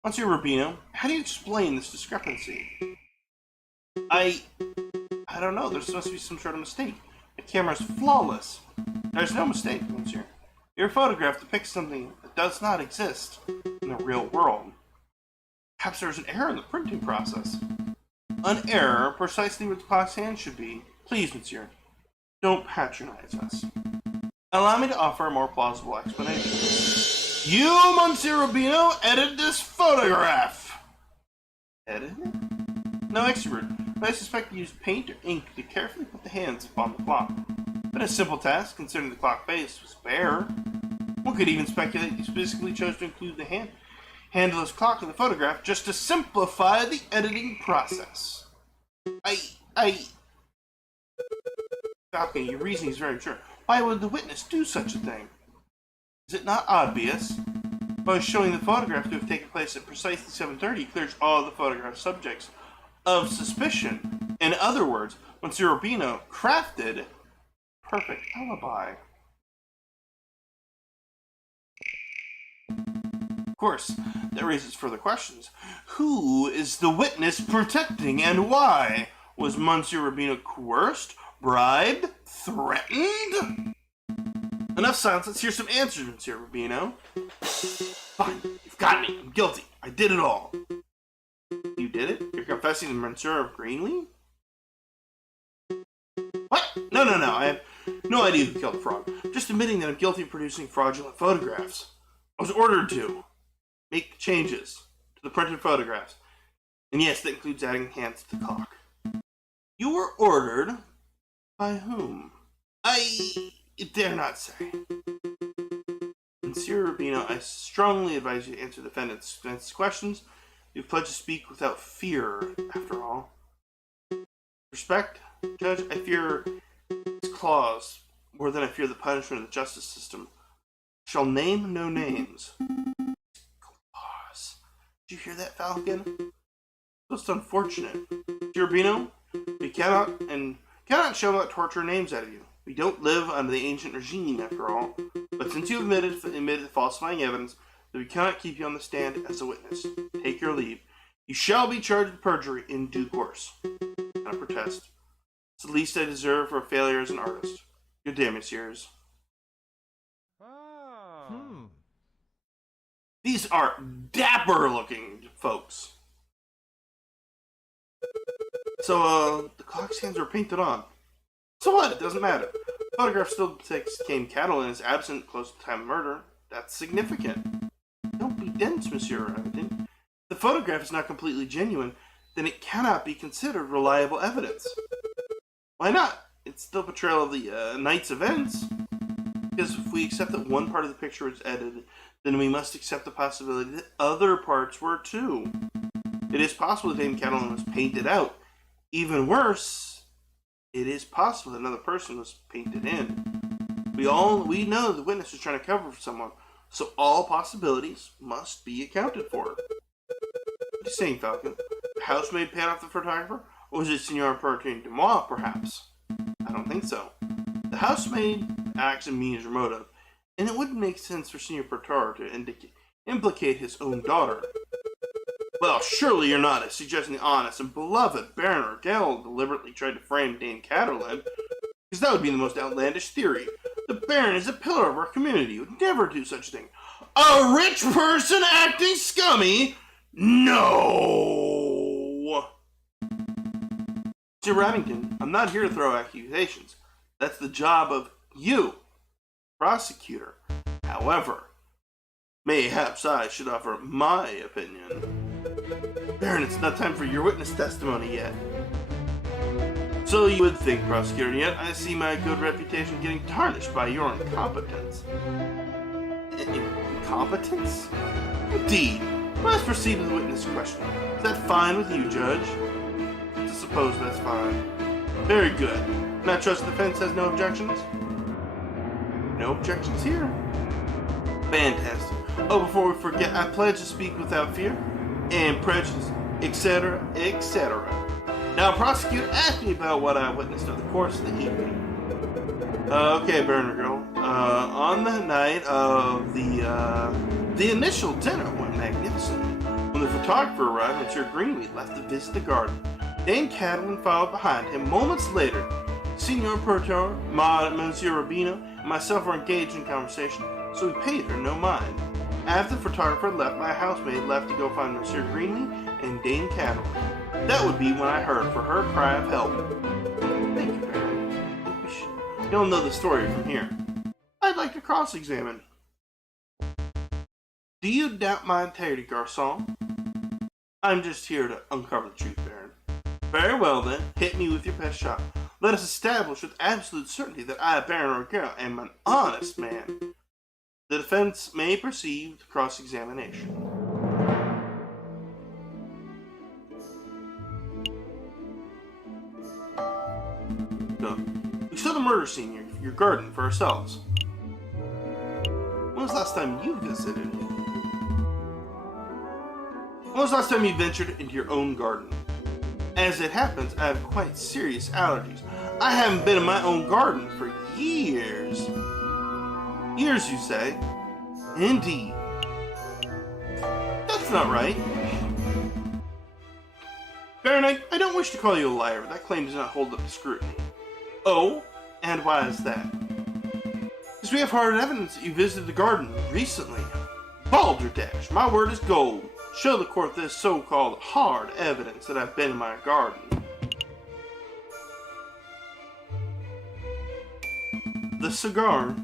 Monsieur Rubino, how do you explain this discrepancy? I don't know. There must be some sort of mistake. The camera's flawless. There's no mistake, Monsieur. Your photograph depicts something that does not exist in the real world. Perhaps there's an error in the printing process. An error precisely where the clock's hand should be. Please, Monsieur, don't patronize us. Allow me to offer a more plausible explanation. You, Monsieur Rubino, edited this photograph! Edited it? No expert, but I suspect you used paint or ink to carefully put the hands upon the clock. But a simple task, considering the clock face was bare. One could even speculate you specifically chose to include the handleless clock in the photograph just to simplify the editing process. Falcon, your reasoning is very mature. Why would the witness do such a thing? Is it not obvious? By showing the photograph to have taken place at precisely 7:30 clears all the photograph subjects of suspicion. In other words, Monsieur Rubino crafted perfect alibi. Of course, that raises further questions. Who is the witness protecting and why? Was Monsieur Rubino coerced, bribed, threatened? Enough silence, let's hear some answers, Monsieur Rubino. Fine, you've got me. I'm guilty. I did it all. You did it? You're confessing to Monsieur of Greenlee? What? No. I have no idea who killed the frog. Just admitting that I'm guilty of producing fraudulent photographs. I was ordered to make changes to the printed photographs. And yes, that includes adding hands to the clock. You were ordered by whom? I dare not say. Monsieur Rubino, I strongly advise you to answer the defendant's questions. You've pledged to speak without fear, after all. Respect, Judge, I fear this clause more than I fear the punishment of the justice system. Shall name no names. Clause. Did you hear that, Falcon? Most unfortunate. Monsieur Rubino, we cannot show out torture names out of you. We don't live under the ancient regime, after all. But since you admitted falsifying evidence, that we cannot keep you on the stand as a witness. Take your leave. You shall be charged with perjury in due course. I protest. It's the least I deserve for a failure as an artist. Good day, messieurs. These are dapper-looking folks. So, the clock's hands were painted on. So what? It doesn't matter. The photograph still came Catalan is absent close to the time of murder. That's significant. Don't be dense, Monsieur Remington. If the photograph is not completely genuine, then it cannot be considered reliable evidence. Why not? It's still a portrayal of the night's events. Because if we accept that one part of the picture was edited, then we must accept the possibility that other parts were too. It is possible that Dame Catalan was painted out. Even worse, it is possible that another person was painted in. We know the witness was trying to cover for someone, so all possibilities must be accounted for. What are you saying, Falcon? The housemaid paid off the photographer? Or was it Senor Pertine de Moi, perhaps? I don't think so. The housemaid acts and means her motive, and it wouldn't make sense for Senor Pertine to implicate his own daughter. Well, surely you're not suggesting the honest and beloved Baron Orgel deliberately tried to frame Dame Catalan, because that would be the most outlandish theory. The Baron is a pillar of our community. He would never do such a thing. A rich person acting scummy? No! Sir Remington, I'm not here to throw accusations. That's the job of you, prosecutor. However, mayhaps I should offer my opinion. Baron, it's not time for your witness testimony yet. So you would think, prosecutor, yet I see my good reputation getting tarnished by your incompetence. Incompetence? Indeed. Let's proceed with the witness questioning. Is that fine with you, Judge? I suppose that's fine. Very good. And I trust the defense has no objections? No objections here? Fantastic. Oh, before we forget, I pledge to speak without fear and prejudice, etc., etc. Now, prosecutor, ask me about what I witnessed over the course of the evening. Okay, Baron Girl. On the night of the initial dinner went magnificently. When the photographer arrived, Monsieur Greenweed left to visit the garden. Dame Catalan followed behind him. Moments later, Signor Porto, Monsieur Rubino, and myself were engaged in conversation, so we paid her no mind. After the photographer left, my housemaid left to go find Monsieur Greenleaf and Dame Catalan. That would be when I heard for her cry of help. Thank you, Baron. You'll know the story from here. I'd like to cross-examine. Do you doubt my integrity, Garçon? I'm just here to uncover the truth, Baron. Very well, then. Hit me with your best shot. Let us establish with absolute certainty that I, Baron Orgel, am an honest man. The defense may proceed with cross-examination. So, we saw the murder scene, your garden, for ourselves. When was the last time you visited? When was the last time you ventured into your own garden? As it happens, I have quite serious allergies. I haven't been in my own garden for years. Years, you say? Indeed. That's not right. Baron, I don't wish to call you a liar, but that claim does not hold up to scrutiny. Oh? And why is that? Because we have hard evidence that you visited the garden recently. Balderdash, my word is gold. Show the court this so-called hard evidence that I've been in my garden. The cigar.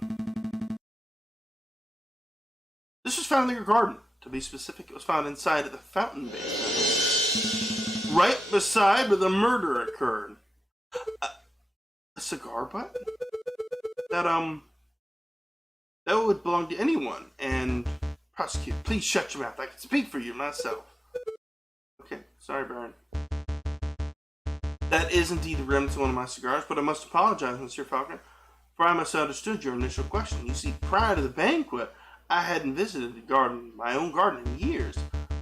This was found in your garden. To be specific, it was found inside of the fountain basement. Right beside where the murder occurred. A cigar butt? That would belong to anyone. And, prosecutor, please shut your mouth. I can speak for you myself. Okay, sorry, Baron. That is indeed the remnants of one of my cigars, but I must apologize, Monsieur Falcon, for I misunderstood your initial question. You see, prior to the banquet, I hadn't visited the garden, my own garden, in years.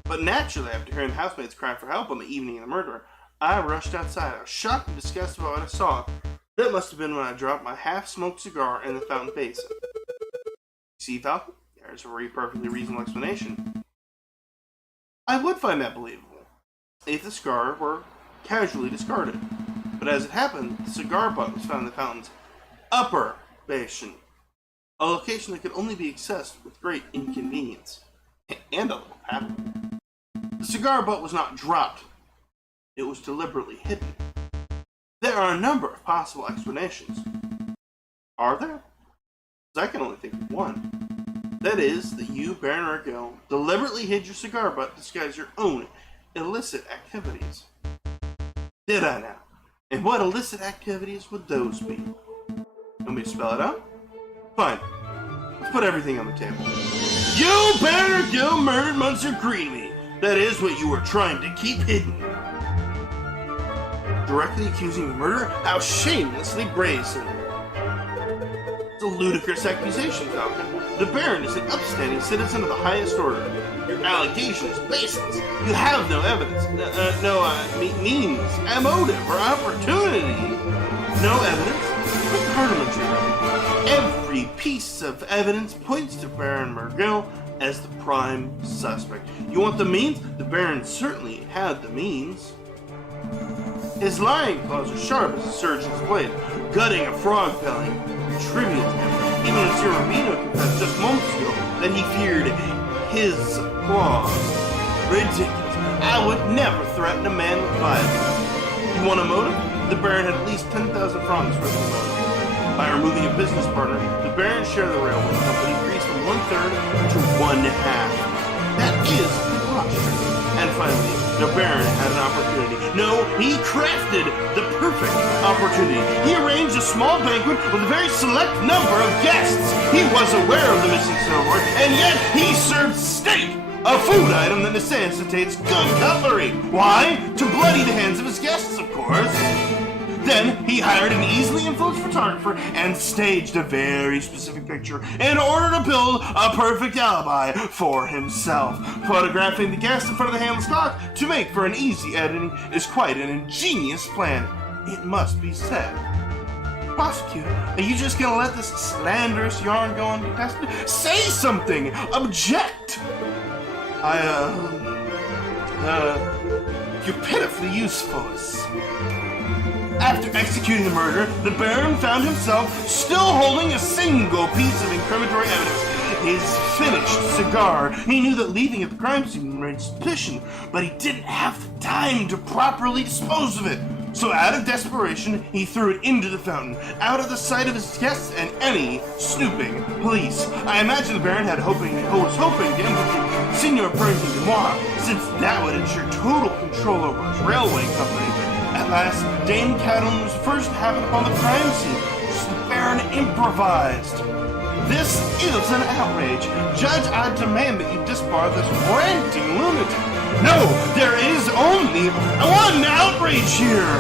But naturally, after hearing the housemaid's cry for help on the evening of the murder, I rushed outside. I was shocked and disgusted by what I saw. That must have been when I dropped my half-smoked cigar in the fountain basin. See, Falcon? There's a very perfectly reasonable explanation. I would find that believable if the cigar were casually discarded. But as it happened, the cigar butt was found in the fountain's upper basin, a location that could only be accessed with great inconvenience and a little paddling. The cigar butt was not dropped. It was deliberately hidden. There are a number of possible explanations. Are there? I can only think of one. That is, that you, Baron Orgel, deliberately hid your cigar butt to disguise your own illicit activities. Did I now? And what illicit activities would those be? Want me to spell it out? Fine. Let's put everything on the table. You, Baron Gill, murdered Monsieur Creamy. That is what you were trying to keep hidden. Directly accusing you of murder? How shamelessly brazen. It's a ludicrous accusation, Falcon. The Baron is an upstanding citizen of the highest order. Your allegation is baseless. You have no evidence, means, a motive, or opportunity. No evidence? What parliamentary? Every piece of evidence points to Baron Mergill as the prime suspect. You want the means? The Baron certainly had the means. His lying claws are sharp as a surgeon's blade. Gutting a frog belly, trivial to him. Even Monsieur Rubino confessed just moments ago that he feared his claws. Ridiculous. I would never threaten a man with violence. You want a motive? The Baron had at least 10,000 francs worth of motive. By removing a business partner, the Baron's share of the railway company increased from 1/3 to 1/2. That is preposterous. And finally, the Baron had an opportunity. No, he crafted the perfect opportunity. He arranged a small banquet with a very select number of guests. He was aware of the missing silverware, and yet he served steak, a food item that necessitates good cutlery. Why? To bloody the hands of his guests, of course. Then he hired an easily influenced photographer and staged a very specific picture in order to build a perfect alibi for himself. Photographing the guests in front of the handless clock to make for an easy editing is quite an ingenious plan, it must be said. Prosecutor, are you just gonna let this slanderous yarn go uncontested? Say something! Object! You're pitifully useless. After executing the murder, the Baron found himself still holding a single piece of incriminatory evidence. His finished cigar. He knew that leaving at the crime scene raised suspicion, but he didn't have the time to properly dispose of it. So out of desperation, he threw it into the fountain, out of the sight of his guests and any snooping police. I imagine the Baron was hoping to implicate Signor Perkin de Moir, since that would ensure total control over his railway company. At last, Dame Catelyn was first happened upon the crime scene, so the Baron improvised. This is an outrage. Judge, I demand that you disbar this ranting lunatic. No, there is only one outrage here.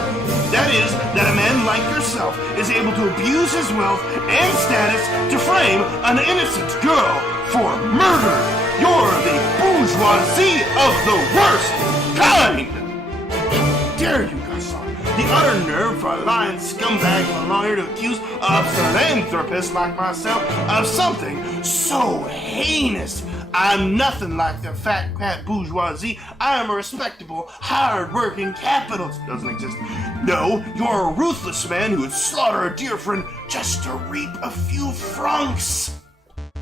That is, that a man like yourself is able to abuse his wealth and status to frame an innocent girl for murder. You're the bourgeoisie of the worst kind. How dare you, Garçon? The utter nerve for a lying scumbag of a lawyer to accuse a philanthropist like myself of something so heinous. I'm nothing like the fat cat bourgeoisie. I am a respectable, hard-working capitalist. Doesn't exist. No, you're a ruthless man who would slaughter a dear friend just to reap a few francs.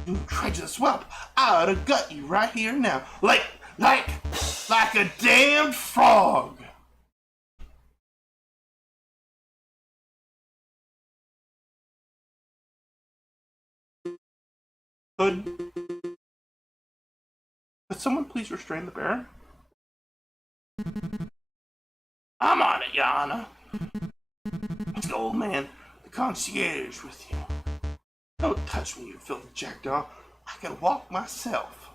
You incredulous whelp, I ought to gut you right here now, like a damned frog. Could someone please restrain the Baron? I'm on it, Your Honor. It's the old man, the concierge with you. Don't touch me, you filthy jackdaw. I can walk myself.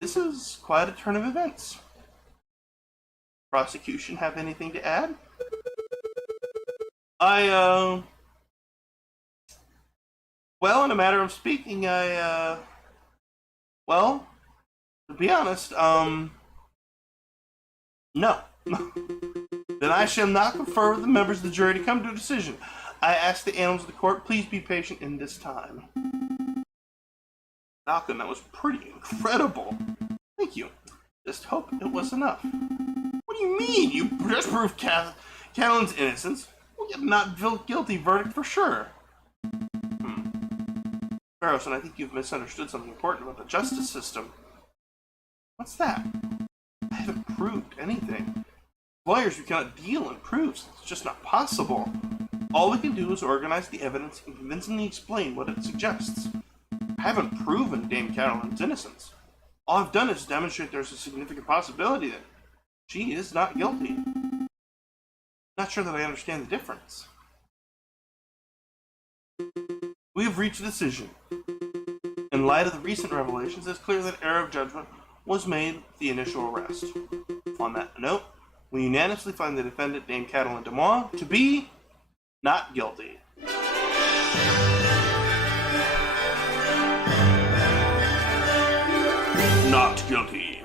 This is quite a turn of events. Prosecution have anything to add? Well, in a matter of speaking, well, to be honest, no. Then I shall not confer with the members of the jury to come to a decision. I ask the annals of the court, please be patient in this time. Falcon, that was pretty incredible. Thank you. Just hope it was enough. What do you mean? You just proved Catelyn's innocence. We'll get a not guilty verdict for sure. Harrison, I think you've misunderstood something important about the justice system. What's that? I haven't proved anything. Lawyers, we cannot deal in proofs. It's just not possible. All we can do is organize the evidence and convincingly explain what it suggests. I haven't proven Dame Caroline's innocence. All I've done is demonstrate there's a significant possibility that she is not guilty. Not sure that I understand the difference. We have reached a decision. In light of the recent revelations, it's clear that error of judgment was made with the initial arrest. On that note, we unanimously find the defendant named Catalin Demois to be not guilty. Not guilty.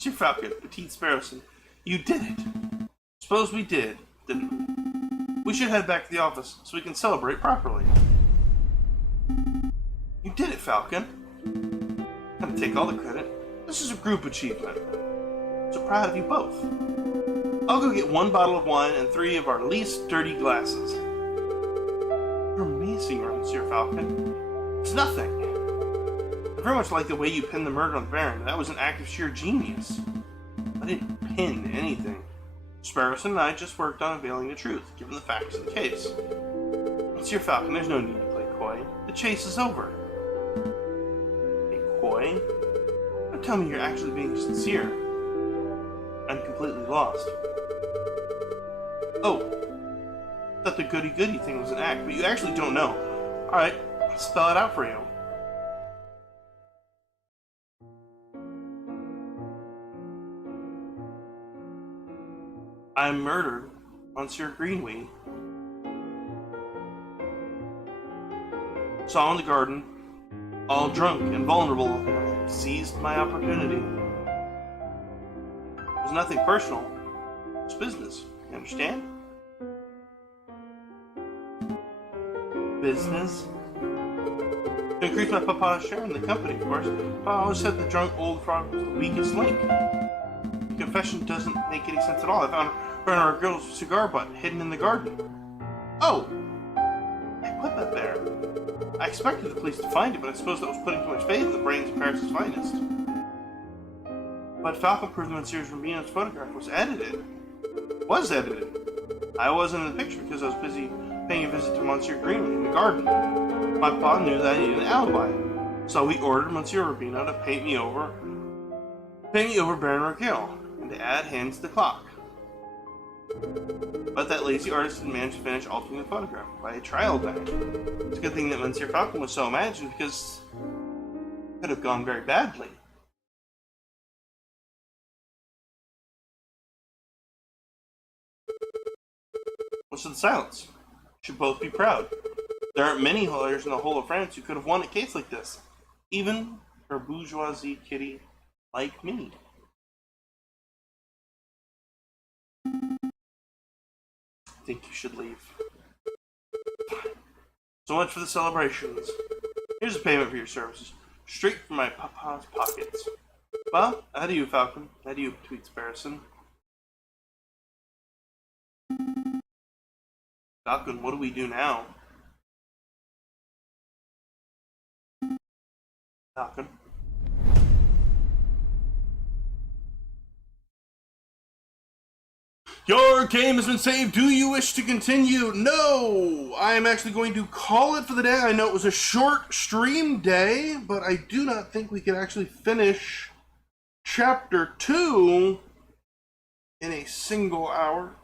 Sir Falcon, Petite Sparrowson, you did it. Suppose we did, didn't we? We should head back to the office so we can celebrate properly. You did it, Falcon. I'm gonna take all the credit. This is a group achievement. So proud of you both. I'll go get 1 bottle of wine and 3 of our least dirty glasses. You're amazing, Monsieur Falcon. It's nothing. I very much like the way you pinned the murder on the Baron. That was an act of sheer genius. I didn't pin anything. Sparrowson and I just worked on unveiling the truth, given the facts of the case. Monsieur Falcon, there's no need to play coy. The chase is over. Play coy? Don't tell me you're actually being sincere. I'm completely lost. Oh, I thought the goody-goody thing was an act, but you actually don't know. Alright, I'll spell it out for you. I murdered Monsieur Greenweed. Saw in the garden, all drunk and vulnerable, I seized my opportunity. It was nothing personal. It's business. You understand? Business? To increase my papa's share in the company, of course. Papa always said the drunk old frog was the weakest link. The confession doesn't make any sense at all. I found our girl's cigar butt hidden in the garden. Oh! I put that there. I expected the police to find it, but I suppose that was putting too much faith in the brains of Paris' finest. But Falcon proved that Monsieur's Rubino's photograph was edited. I wasn't in the picture because I was busy paying a visit to Monsieur Greenwood in the garden. My pa knew that I needed an alibi, so we ordered Monsieur Rubino to paint me over Baron Raquel, and to add hands to the clock. But that lazy artist didn't manage to finish altering the photograph by a trial day. It's a good thing that Monsieur Falcon was so imagined, because it could have gone very badly. What's the silence? You should both be proud. There aren't many lawyers in the whole of France who could have won a case like this. Even for a bourgeoisie kitty like me. I think you should leave. So much for the celebrations. Here's a payment for your services. Straight from my papa's pockets. Well, adieu, Falcon. Adieu, Petite Sparrowson. Falcon, what do we do now? Falcon. Your game has been saved. Do you wish to continue? No! I am actually going to call it for the day. I know it was a short stream day, but I do not think we can actually finish Chapter 2 in a single hour.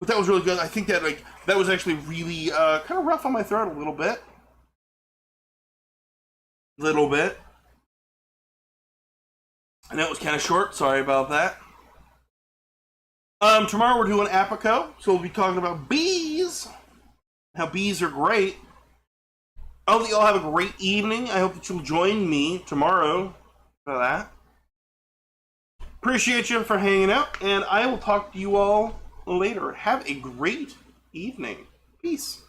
But that was really good. I think that that was actually really kind of rough on my throat a little bit. I know it was kind of short. Sorry about that. Tomorrow we're doing Apico, so we'll be talking about bees. How bees are great. I hope that you all have a great evening. I hope that you'll join me tomorrow for that. Appreciate you for hanging out, and I will talk to you all later. Have a great evening. Peace.